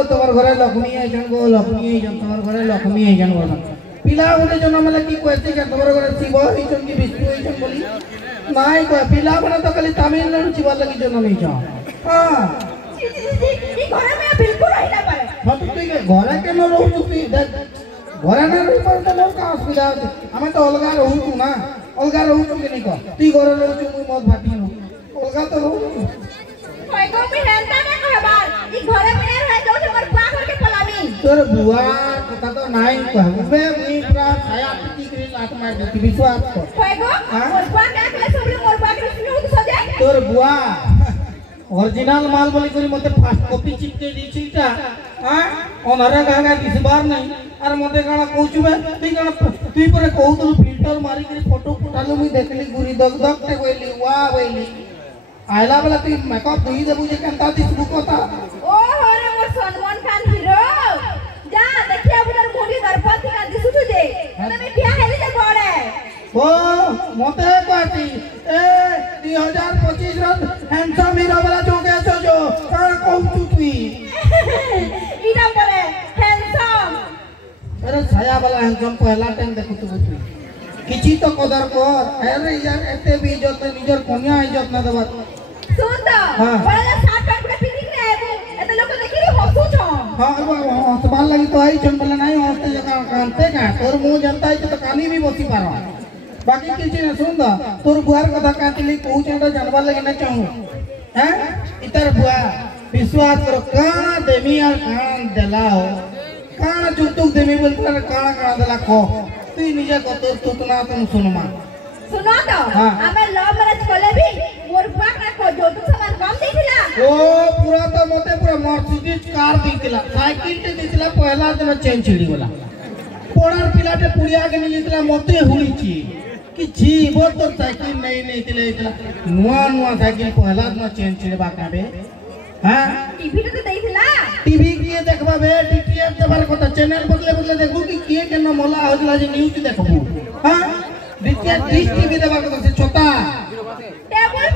তোমার ঘরে লক্ষ্মী আইছন গো লক্ষ্মী আইছন তোমার ঘরে লক্ষ্মী আইছন বল পিলা গুনে জন্ম মানে কি কইতে যে তোমার ঘরে শিব আইছন কি বিষ্ণু আইছন বলি নাই কয় পিলা মানে তো খালি তামিলনাড়ু চিবার লাগি জন্ম আইছ হ্যাঁ এই ঘরে মে বিলকুল রহি না পারে হ্যাঁ তুই ঘরে কেন রহুছ তুই ঘরে না রহি পারে তো মোর কা অসুবিধা আছে আমি তো অলগা রহুছু না অলগা রহুছু কি নাই ক তুই ঘরে রহুছু মুই মদ ভাটি নো অলগা তো রহুছু কই গো মি হেনতা না কহবার এই ঘরে মে রহে যাও তোমার পা করকে পলামি তোর বুয়া কথা তো নাই কহবে মুই পুরা ছায়া টিকি করে লাত মার দিতি বিশ্বাস কর কই গো মোর পা কাকলে সবরে মোর পা করে শুনে তো সজাই তোর বুয়া অরিজিনাল মাল বলি করি মতে ফার্স্ট কপি চিপকে দিছিটা হ্যাঁ ওনারে গাগা দিসবার নাই আর মতে কানা কইছুবে তুই পরে কହୁতলু ফিল্টার মারি করে ফটো ফটালু মুই দেখলি গুরি দগ দগ তে কইলি ওয়া কইলি আইলা বেলা তুই মেকআপ দেই দেবু যে কেনতা দিসবু কথা ও হরে মোর সলমান খান হিরো যা দেখিয়া বুলার মুড়ি দর্পণ থেকে দিছু যে তুমি বিয়া হেলি যে ঘরে ও মতে কইতি এ 2025 র হ্যান্ডসাম হিরো বেলা চোকে আছো जो কানা কইছু তুই ইটা বলে হ্যান্ডসাম अरे छाया वाला हंसम पहला टाइम देखु तू किछि तो कदर कर अरे यार एते भी इज्जत निजर कोनिया इज्जत ना देबा सुन तो बड़ा साथ पैंट पूरा पिनिक रे आबू एते लोग देखि रे हसु छ हां हसबान लगी तो आई चन बोले नहीं हसते जका कांते का तोर मुंह जनता है तो कानी भी बसी पारो बाकी किछि न सुन द तोर बुआर कथा कातिली कहू चंदा जानवा लगी ना चाहू हैं इतर बुआ विश्वास करो का देमी और कान देलाओ काना चुतुक देमी बोलता काना काना देला को তুই নিজে কত তুতনা তুম শুনমা सुनो तो हमें लव मैरिज कोले भी मोर बाप ना को जो तू सामान कम देथिला ओ पूरा तो मते पूरा मर्सिडीज कार देथिला साइकिल ते देथिला पहला दिन चेन छिड़ी गला पोड़ार पिलाटे पुड़िया के नहीं देथिला मते हुईची कि जीव तो साइकिल नहीं नहीं देथिला नुआ नुआ साइकिल पहला दिन चेन छिड़ी बाका बे हां टीवी तो देथिला टीवी किए देखबा बे डीटीएच देबार কথা चैनल बदले बदले देखू कि किए केन मोला होजला जे न्यूज देखबू हां डीटीएच डिश टीवी देबार কথা से छोटा टेबल